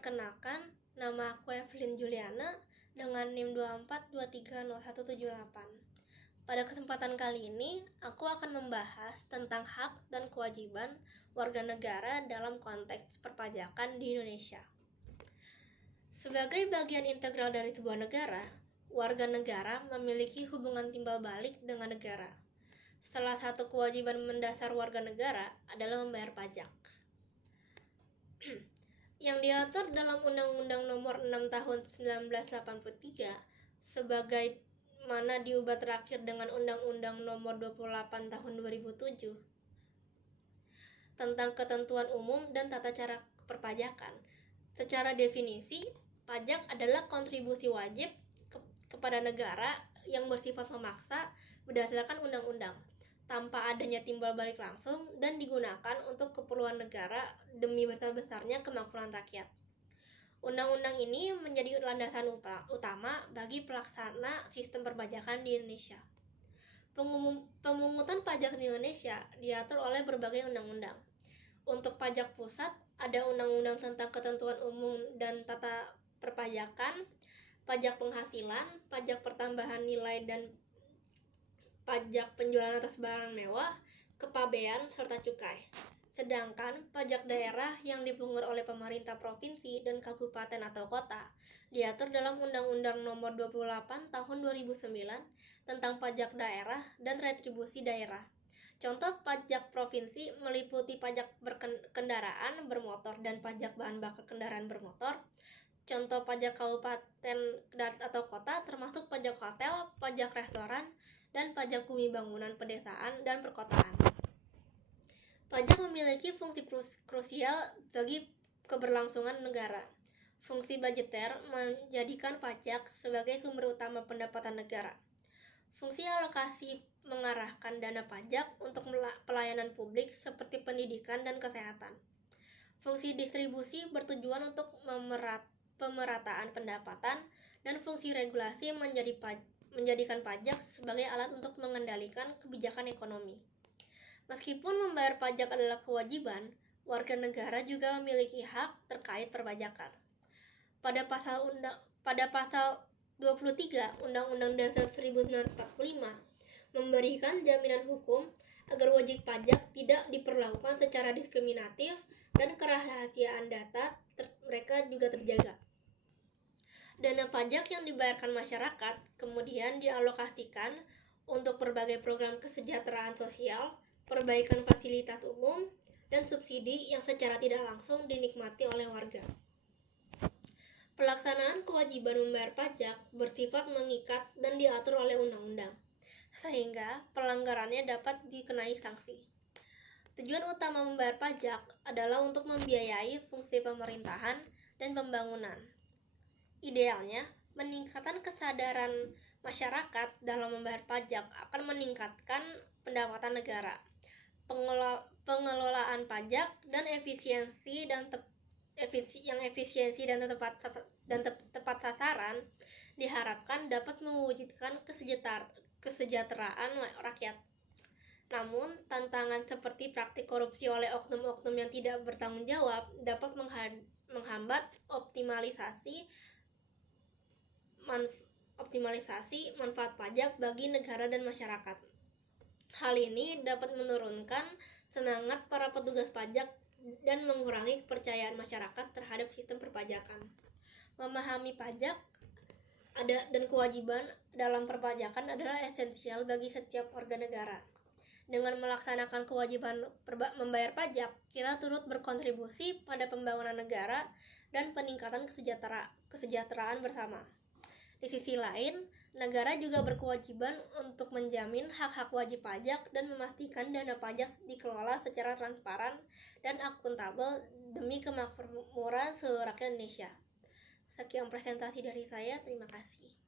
Perkenalkan, nama aku Evelyn Juliana dengan NIM 24230178. Pada kesempatan kali ini, aku akan membahas tentang hak dan kewajiban warga negara dalam konteks perpajakan di Indonesia. Sebagai bagian integral dari sebuah negara, warga negara memiliki hubungan timbal balik dengan negara. Salah satu kewajiban mendasar warga negara adalah membayar pajak. Yang diatur dalam Undang-Undang Nomor 6 Tahun 1983 sebagaimana diubah terakhir dengan Undang-Undang Nomor 28 Tahun 2007 tentang ketentuan umum dan tata cara perpajakan. Secara definisi, pajak adalah kontribusi wajib kepada negara yang bersifat memaksa berdasarkan undang-undang, tanpa adanya timbal balik langsung dan digunakan untuk keperluan negara demi besar-besarnya kemakmuran rakyat. Undang-undang ini menjadi landasan utama bagi pelaksana sistem perpajakan di Indonesia. Pemungutan pajak di Indonesia diatur oleh berbagai undang-undang. Untuk pajak pusat, ada undang-undang tentang ketentuan umum dan tata perpajakan, pajak penghasilan, pajak pertambahan nilai dan pajak penjualan atas barang mewah, kepabean, serta cukai. Sedangkan pajak daerah yang dipungut oleh pemerintah provinsi dan kabupaten atau kota diatur dalam Undang-Undang Nomor 28 Tahun 2009 tentang pajak daerah dan retribusi daerah. Contoh pajak provinsi meliputi pajak kendaraan bermotor dan pajak bahan bakar kendaraan bermotor. Contoh pajak kabupaten atau kota termasuk pajak hotel, pajak restoran, dan pajak bumi bangunan pedesaan dan perkotaan. Pajak memiliki fungsi krusial bagi keberlangsungan negara. Fungsi budgeter menjadikan pajak sebagai sumber utama pendapatan negara. Fungsi alokasi mengarahkan dana pajak untuk pelayanan publik seperti pendidikan dan kesehatan. Fungsi distribusi bertujuan untuk pemerataan pendapatan, dan fungsi regulasi menjadikan pajak sebagai alat untuk mengendalikan kebijakan ekonomi. Meskipun membayar pajak adalah kewajiban, warga negara juga memiliki hak terkait perpajakan. Pada pasal 23 Undang-Undang Dasar 1945 memberikan jaminan hukum agar wajib pajak tidak diperlakukan secara diskriminatif dan kerahasiaan data mereka juga terjaga. Dana pajak yang dibayarkan masyarakat kemudian dialokasikan untuk berbagai program kesejahteraan sosial, perbaikan fasilitas umum, dan subsidi yang secara tidak langsung dinikmati oleh warga. Pelaksanaan kewajiban membayar pajak bersifat mengikat dan diatur oleh undang-undang, sehingga pelanggarannya dapat dikenai sanksi. Tujuan utama membayar pajak adalah untuk membiayai fungsi pemerintahan dan pembangunan. Idealnya, meningkatkan kesadaran masyarakat dalam membayar pajak akan meningkatkan pendapatan negara. Pengelolaan pajak dan efisiensi dan tepat sasaran diharapkan dapat mewujudkan kesejahteraan rakyat. Namun, tantangan seperti praktik korupsi oleh oknum-oknum yang tidak bertanggung jawab dapat menghambat optimalisasi manfaat pajak bagi negara dan masyarakat. Hal ini dapat menurunkan semangat para petugas pajak dan mengurangi kepercayaan masyarakat terhadap sistem perpajakan. Memahami pajak dan kewajiban dalam perpajakan adalah esensial bagi setiap warga negara. Dengan melaksanakan kewajiban membayar pajak, kita turut berkontribusi pada pembangunan negara dan peningkatan kesejahteraan bersama. Di sisi lain, negara juga berkewajiban untuk menjamin hak-hak wajib pajak dan memastikan dana pajak dikelola secara transparan dan akuntabel demi kemakmuran seluruh rakyat Indonesia. Sekian presentasi dari saya, terima kasih.